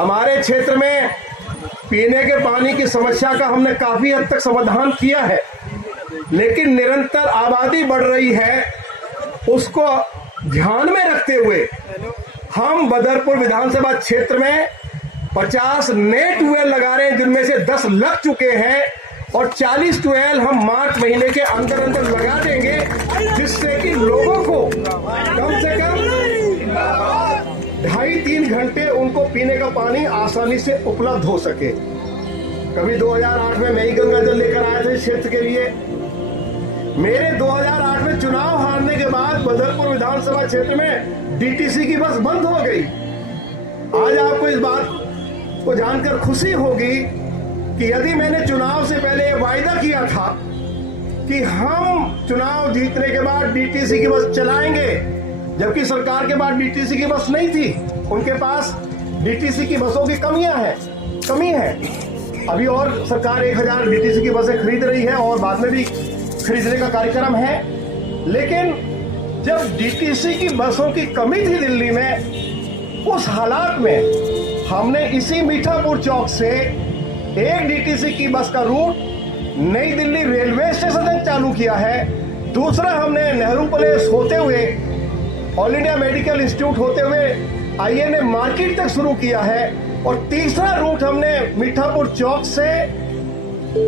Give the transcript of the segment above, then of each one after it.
हमारे क्षेत्र में पीने के पानी की समस्या का हमने काफी हद तक समाधान किया है, लेकिन निरंतर आबादी बढ़ रही है, उसको ध्यान में रखते हुए हम बदरपुर विधानसभा क्षेत्र में 50 नए ट्यूबवेल लगा रहे हैं, जिनमें से 10 लग चुके हैं और 40 ट्यूबवेल हम मार्च महीने के अंदर अंदर लगा देंगे, जिससे कि लोगों को कम से कम 2.5-3 घंटे उनको पीने का पानी आसानी से उपलब्ध हो सके। कभी 2008 में मैं ही गंगा जल लेकर आया था इस क्षेत्र के लिए। मेरे 2008 में चुनाव हारने के बाद बदरपुर विधानसभा क्षेत्र में डीटीसी की बस बंद हो गई। आज आपको इस बात को जानकर खुशी होगी कि यदि मैंने चुनाव से पहले ये वायदा किया था कि हम चुनाव जीतने के बाद डीटीसी की बस चलाएंगे, जबकि सरकार के पास डीटीसी की बस नहीं थी, उनके पास डीटीसी की बसों की कमी है। अभी और सरकार 1000 डीटीसी की बसें खरीद रही है और बाद में भी खरीदने का कार्यक्रम है। लेकिन जब डीटीसी की बसों की कमी थी दिल्ली में, उस हालात में हमने इसी मीठापुर चौक से एक डीटीसी की बस का रूट नई दिल्ली रेलवे स्टेशन तक चालू किया है। दूसरा हमने नेहरू पैलेस होते हुए, ऑल इंडिया मेडिकल इंस्टीट्यूट होते हुए INA मार्केट तक शुरू किया है। और तीसरा रूट हमने मीठापुर चौक से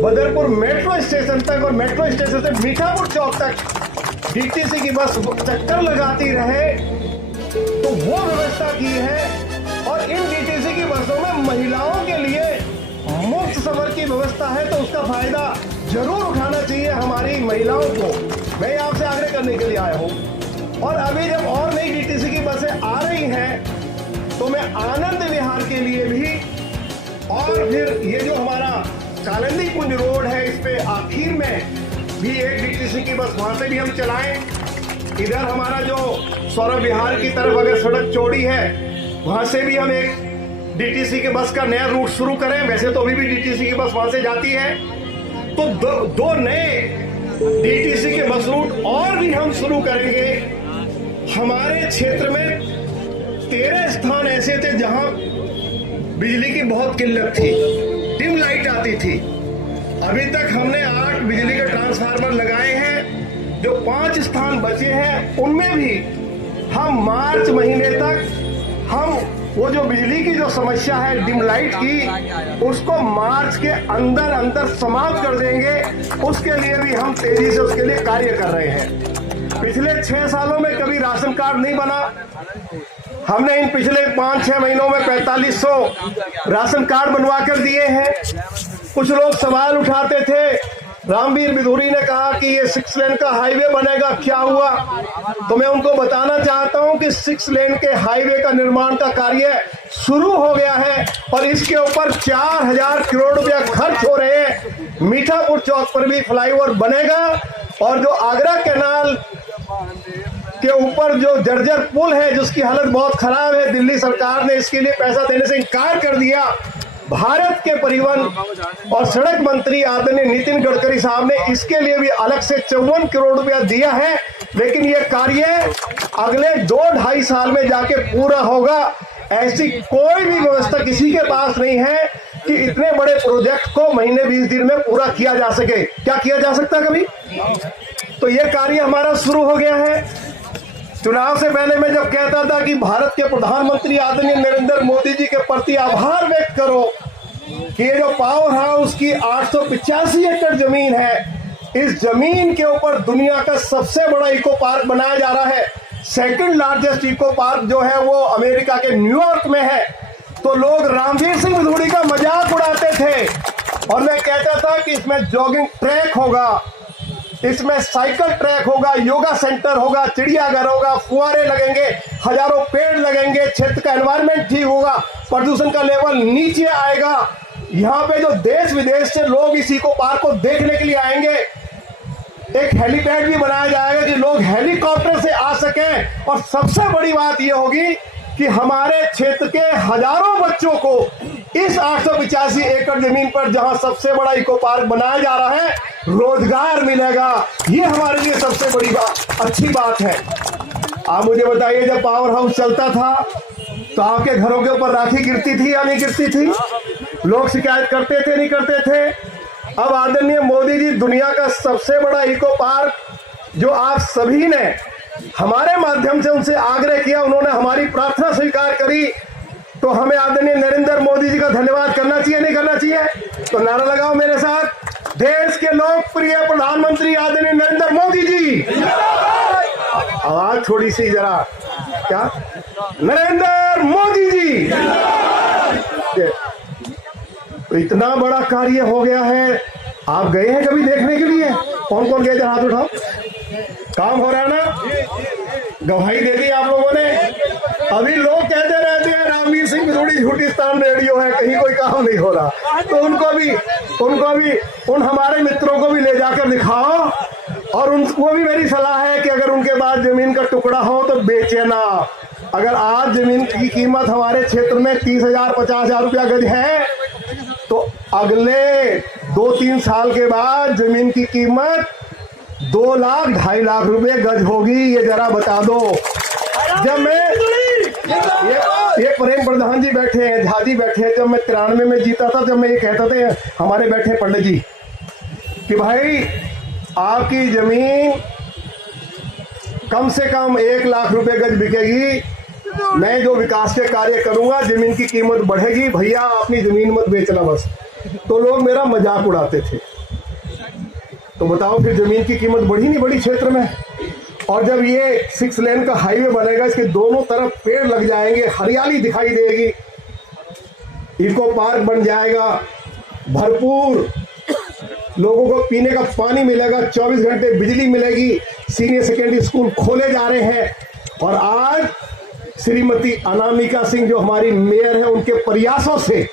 बदरपुर मेट्रो स्टेशन तक और मेट्रो स्टेशन से मीठापुर चौक तक डीटीसी की बस चक्कर लगाती रहे, तो वो व्यवस्था की है। और इन डीटीसी की बसों में महिलाओं के लिए मुफ्त सफर की व्यवस्था है, तो उसका फायदा जरूर उठाना चाहिए हमारी महिलाओं को। मैं आपसे आग्रह करने के लिए आया हूं। और अभी जब और नई डीटीसी की बसें आ रही हैं, तो मैं आनंद विहार के लिए भी और फिर ये जो हमारा कालिंदी कुंज रोड है, इस पे आखिर में भी एक डीटीसी की बस वहां से भी हम चलाएं। इधर हमारा जो सौरभ विहार की तरफ अगर सड़क चौड़ी है, वहां से भी हम एक डीटीसी के बस का नया रूट शुरू करें। वैसे तो अभी भी डीटीसी की बस वहां से जाती है, तो दो नए डीटीसी के बस रूट और भी हम शुरू करेंगे। हमारे क्षेत्र में 13 स्थान ऐसे थे जहां बिजली की बहुत किल्लत थी, डिम लाइट आती थी। अभी तक हमने 8 बिजली के ट्रांसफार्मर लगाए हैं। जो 5 स्थान बचे हैं, उनमें भी हम मार्च महीने तक हम वो जो बिजली की जो समस्या है डिम लाइट की, उसको मार्च के अंदर समाप्त कर देंगे। उसके लिए भी हम तेजी से उसके लिए कार्य कर रहे हैं। पिछले 6 सालों में कभी राशन कार्ड नहीं बना, हमने इन पिछले 5-6 महीनों में 4500 राशन कार्ड बनवा कर दिए हैं। कुछ लोग सवाल उठाते थे, रामवीर बिधूरी ने कहा कि ये 6 लेन का हाईवे बनेगा, क्या हुआ? तो मैं उनको बताना चाहता हूं कि 6 लेन के हाईवे का निर्माण का कार्य शुरू हो गया है और इसके ऊपर 4000 करोड़ रुपया खर्च हो रहे हैं। मीठापुर चौक पर भी फ्लाईओवर बनेगा और जो आगरा कैनाल के ऊपर जो जर्जर पुल है, जिसकी हालत बहुत खराब है, दिल्ली सरकार ने इसके लिए पैसा देने से इनकार कर दिया। भारत के परिवहन और सड़क मंत्री आदरणीय नितिन गडकरी साहब ने इसके लिए भी अलग से 54 करोड़ रुपया दिया है, लेकिन यह कार्य अगले 2-2.5 साल में जाके पूरा होगा। ऐसी कोई भी व्यवस्था किसी के पास नहीं है कि इतने बड़े प्रोजेक्ट को महीने 20 दिन में पूरा किया जा सके। क्या किया जा सकता कभी? तो यह कार्य हमारा शुरू हो गया है। चुनाव से पहले मैं जब कहता था कि भारत के प्रधानमंत्री आदरणीय नरेंद्र मोदी जी के प्रति आभार व्यक्त करो कि ये जो पावर हाउस की 885 एकड़ जमीन है, इस जमीन के ऊपर दुनिया का सबसे बड़ा इको पार्क बनाया जा रहा है। सेकंड लार्जेस्ट इको पार्क जो है वो अमेरिका के न्यूयॉर्क में है। तो लोग रामवीर सिंह बिधूरी का मजाक उड़ाते थे और मैं कहता था कि इसमें जॉगिंग ट्रैक होगा, इसमें साइकिल ट्रैक होगा, योगा सेंटर होगा, चिड़ियाघर होगा, फुहारे लगेंगे, हजारों पेड़ लगेंगे, क्षेत्र का एनवायरनमेंट ठीक होगा, प्रदूषण का लेवल नीचे आएगा। यहाँ पे जो देश विदेश से लोग इस इको पार्क को देखने के लिए आएंगे। एक हेलीपैड भी बनाया जाएगा कि लोग हेलीकॉप्टर से आ सकें। और सबसे बड़ी बात यह होगी कि हमारे क्षेत्र के हजारों बच्चों को इस 885 एकड़ जमीन पर जहां सबसे बड़ा इको पार्क बनाया जा रहा है, रोजगार मिलेगा। ये हमारे लिए सबसे बड़ी बात, अच्छी बात है। आप मुझे बताइए, जब पावर हाउस चलता था तो आपके घरों के ऊपर राखी गिरती थी या नहीं गिरती थी? लोग शिकायत करते थे नहीं करते थे? अब आदरणीय मोदी जी, दुनिया का सबसे बड़ा इको पार्क जो आप सभी ने हमारे माध्यम से उनसे आग्रह किया, उन्होंने हमारी प्रार्थना स्वीकार करी, तो हमें आदरणीय नरेंद्र मोदी जी का धन्यवाद करना चाहिए नहीं करना चाहिए? तो नारा लगाओ मेरे साथ, देश के लोकप्रिय प्रधानमंत्री आदरणीय नरेंद्र मोदी जी। आवाज थोड़ी सी जरा, क्या? नरेंद्र मोदी जी। तो इतना बड़ा कार्य हो गया है। आप गए हैं कभी देखने के लिए? कौन कौन गए? हाथ उठाओ। काम हो रहा है ना? गवाही दे दी आप लोगों ने। अभी लोग कहते रहते हैं रामवीर सिंह की थोड़ी झूठिस्तान रेडियो है, कहीं कोई काम नहीं हो रहा। तो उनको भी उन हमारे मित्रों को भी ले जाकर दिखाओ, और वो भी मेरी सलाह है कि अगर उनके पास जमीन का टुकड़ा हो तो बेचे ना। अगर आज जमीन की कीमत हमारे क्षेत्र में 30,000 50,000 रुपया गज है, तो अगले 2-3 साल के बाद जमीन की कीमत 2 लाख 2.5 लाख रुपए गज होगी। ये जरा बता दो। जब मैं ये प्रेम प्रधान जी बैठे हैं, झा जी बैठे हैं, जब मैं 93 में जीता था, जब मैं ये कहता था, हमारे बैठे पंडित जी, कि भाई आपकी जमीन कम से कम 1 लाख रुपए गज बिकेगी, मैं जो विकास के कार्य करूंगा जमीन की कीमत बढ़ेगी, भैया अपनी जमीन मत बेचना बस। तो लोग मेरा मजाक उड़ाते थे। तो बताओ फिर जमीन की कीमत बढ़ी नहीं बढ़ी क्षेत्र में? और जब ये 6 लेन का हाईवे बनेगा, इसके दोनों तरफ पेड़ लग जाएंगे, हरियाली दिखाई देगी, इको पार्क बन जाएगा, भरपूर लोगों को पीने का पानी मिलेगा, 24 घंटे बिजली मिलेगी, सीनियर सेकेंडरी स्कूल खोले जा रहे हैं। और आज श्रीमती अनामिका सिंह जो हमारी मेयर है, उनके प्रयासों से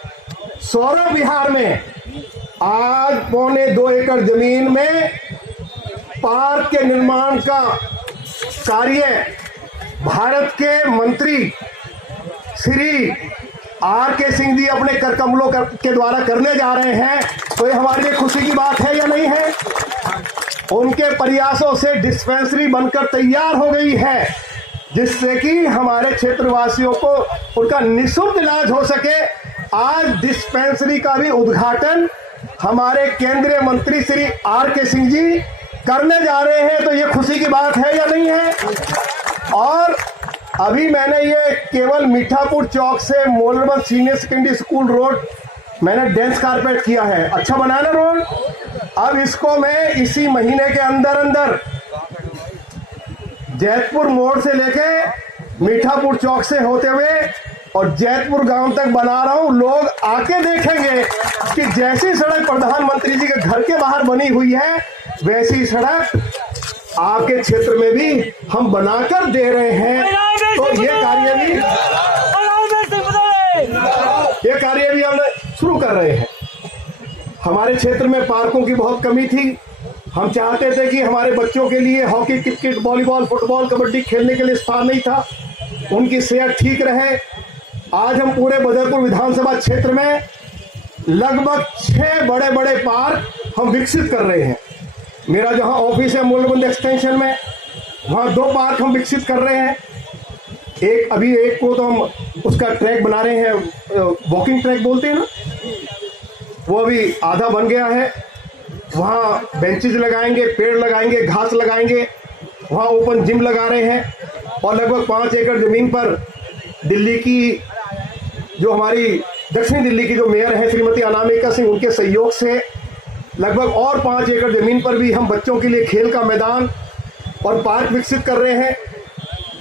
सौरभ विहार में आज 2.25 एकड़ जमीन में पार्क के निर्माण का कार्य भारत के मंत्री श्री आर.के. सिंह जी अपने कर कमलों के द्वारा करने जा रहे हैं। तो ये हमारे लिए खुशी की बात है या नहीं है? उनके प्रयासों से डिस्पेंसरी बनकर तैयार हो गई है, जिससे कि हमारे क्षेत्रवासियों को उनका निःशुल्क इलाज हो सके। आज डिस्पेंसरी का भी उद्घाटन हमारे केंद्रीय मंत्री श्री आर.के. सिंह जी करने जा रहे हैं। तो ये खुशी की बात है या नहीं है? और अभी मैंने ये केवल मीठापुर चौक से मोलरबन सीनियर सेकेंडरी स्कूल रोड मैंने डेंस कारपेट किया है, अच्छा बनाया ना रोड। अब इसको मैं इसी महीने के अंदर जैतपुर मोड़ से लेके मीठापुर चौक से होते हुए और जैतपुर गांव तक बना रहा हूं। लोग आके देखेंगे कि जैसी सड़क प्रधानमंत्री जी के घर के बाहर बनी हुई है, वैसी सड़क आपके क्षेत्र में भी हम बनाकर दे रहे हैं। तो ये कार्य भी हम शुरू कर रहे हैं। हमारे क्षेत्र में पार्कों की बहुत कमी थी। हम चाहते थे कि हमारे बच्चों के लिए hockey, cricket, volleyball, football, kabaddi खेलने के लिए स्थान नहीं था, उनकी सेहत ठीक रहे। आज हम पूरे बदरपुर विधानसभा क्षेत्र में लगभग 6 बड़े बड़े पार्क हम विकसित कर रहे हैं। मेरा जहां ऑफिस है मूलबंद एक्सटेंशन में, वहां 2 पार्क हम विकसित कर रहे हैं। एक को तो हम उसका ट्रैक बना रहे हैं, वॉकिंग ट्रैक बोलते हैं ना, वो अभी आधा बन गया है। वहाँ बेंचेज लगाएंगे, पेड़ लगाएंगे, घास लगाएंगे, वहाँ ओपन जिम लगा रहे हैं। और लगभग 5 एकड़ जमीन पर दिल्ली की जो हमारी दक्षिण दिल्ली की जो मेयर है श्रीमती अनामिका सिंह, उनके सहयोग से लगभग और 5 एकड़ जमीन पर भी हम बच्चों के लिए खेल का मैदान और पार्क विकसित कर रहे हैं,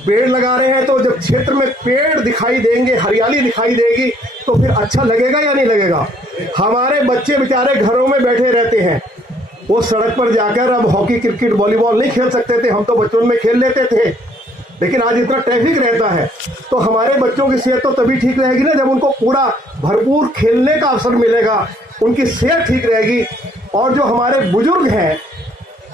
पेड़ लगा रहे हैं। तो जब क्षेत्र में पेड़ दिखाई देंगे, हरियाली दिखाई देगी, तो फिर अच्छा लगेगा या नहीं लगेगा? हमारे बच्चे बेचारे घरों में बैठे रहते हैं, वो सड़क पर जाकर अब हॉकी, क्रिकेट, वॉलीबॉल नहीं खेल सकते थे। हम तो बचपन में खेल लेते थे, लेकिन आज इतना ट्रैफिक रहता है। तो हमारे बच्चों की सेहत तो तभी ठीक रहेगी ना, जब उनको पूरा भरपूर खेलने का अवसर मिलेगा, उनकी सेहत ठीक रहेगी। और जो हमारे बुजुर्ग हैं,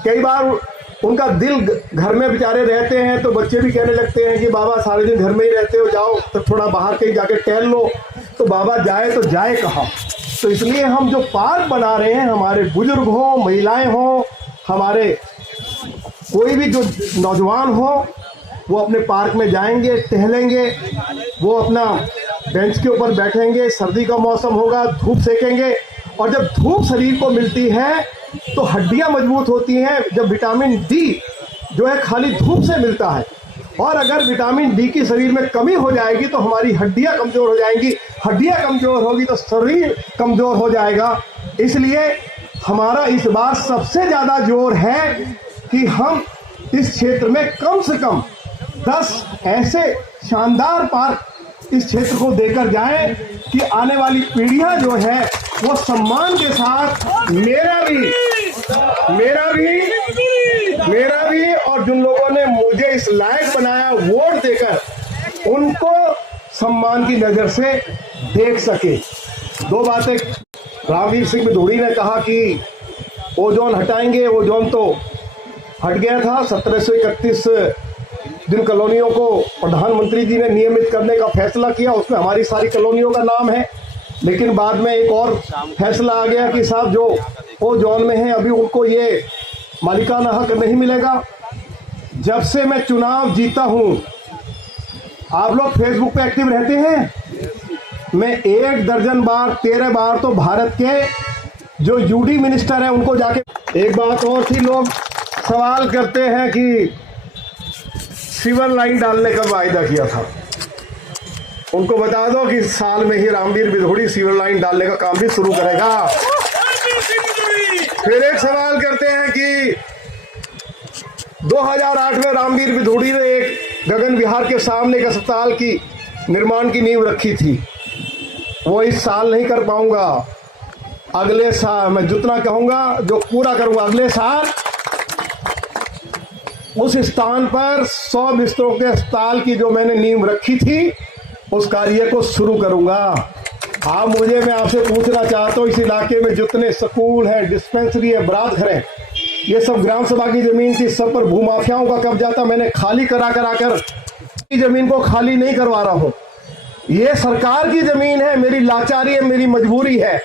कई बार उनका दिल घर में बेचारे रहते हैं, तो बच्चे भी कहने लगते हैं कि बाबा सारे दिन घर में ही रहते हो, जाओ तो थोड़ा बाहर कहीं जाके टहल लो। तो बाबा जाए तो जाए कहाँ? तो इसलिए हम जो पार्क बना रहे हैं, हमारे बुजुर्ग हों, महिलाएं हों, हमारे कोई भी जो नौजवान हो, वो अपने पार्क में जाएंगे, टहलेंगे, वो अपना बेंच के ऊपर बैठेंगे, सर्दी का मौसम होगा, धूप सेकेंगे, और जब धूप शरीर को मिलती है तो हड्डियां मजबूत होती हैं। जब विटामिन डी जो है खाली धूप से मिलता है, और अगर विटामिन डी की शरीर में कमी हो जाएगी तो हमारी हड्डियां कमजोर हो जाएंगी, हड्डियां कमजोर होगी तो शरीर कमजोर हो जाएगा। इसलिए हमारा इस बार सबसे ज्यादा जोर है कि हम इस क्षेत्र में कम से कम 10 ऐसे शानदार पार्क इस क्षेत्र को देकर जाएं कि आने वाली पीढ़ियां जो है वो सम्मान के साथ मेरा भी और जिन लोगों ने मुझे इस लायक बनाया वोट देकर उनको सम्मान की नजर से देख सके। दो बातें रामवीर सिंह बिधूड़ी ने कहा कि ओजोन हटाएंगे, ओजोन तो हट गया था। 1731 जिन कॉलोनियों को प्रधानमंत्री जी ने नियमित करने का फैसला किया उसमें हमारी सारी कॉलोनियों का नाम है, लेकिन बाद में एक और फैसला आ गया कि साहब जो ओजोन में है अभी उनको ये मालिकाना हक नहीं मिलेगा। जब से मैं चुनाव जीता हूं, आप लोग फेसबुक पे एक्टिव रहते हैं, मैं 1 दर्जन बार 13 बार तो भारत के जो यूडी मिनिस्टर हैं उनको जाके। एक बात और थी, लोग सवाल करते हैं कि सिवर लाइन डालने का वायदा किया था, उनको बता दो कि साल में ही रामवीर बिधूड़ी सिवर लाइन डालने का काम भी शुरू करेगा। फिर एक सवाल करते हैं कि 2008 में रामवीर बिधूड़ी ने एक गगन विहार के सामने एक अस्पताल की निर्माण की नींव रखी थी, वो इस साल नहीं कर पाऊंगा, अगले साल मैं जितना कहूंगा जो पूरा करूंगा, अगले साल उस स्थान पर 100 बिस्तरों के अस्पताल की जो मैंने नींव रखी थी उस कार्य को शुरू करूंगा। आप मुझे, मैं आपसे पूछना चाहता हूँ, इस इलाके में जितने स्कूल है, डिस्पेंसरी है, बरात घर है, ये सब ग्राम सभा की जमीन थी, सब पर भूमाफियाओं का कब्जा था। मैंने खाली कराकर जमीन को खाली नहीं करवा रहा हूँ, ये सरकार की जमीन है। मेरी लाचारी है, मेरी मजबूरी है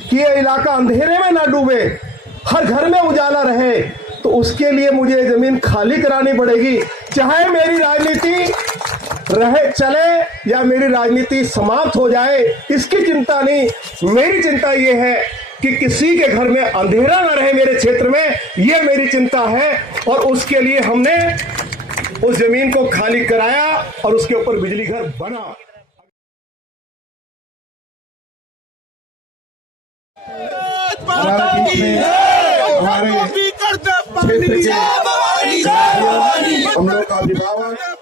कि ये इलाका अंधेरे में ना डूबे, हर घर में उजाला रहे, तो उसके लिए मुझे जमीन खाली करानी पड़ेगी, चाहे मेरी राजनीति रहे चले या मेरी राजनीति समाप्त हो जाए, इसकी चिंता नहीं। मेरी चिंता ये है कि किसी के घर में अंधेरा ना रहे मेरे क्षेत्र में, ये मेरी चिंता है। और उसके लिए हमने उस जमीन को खाली कराया और उसके ऊपर बिजली घर बना। हमारे क्षेत्र के हम लोग का अभिभावक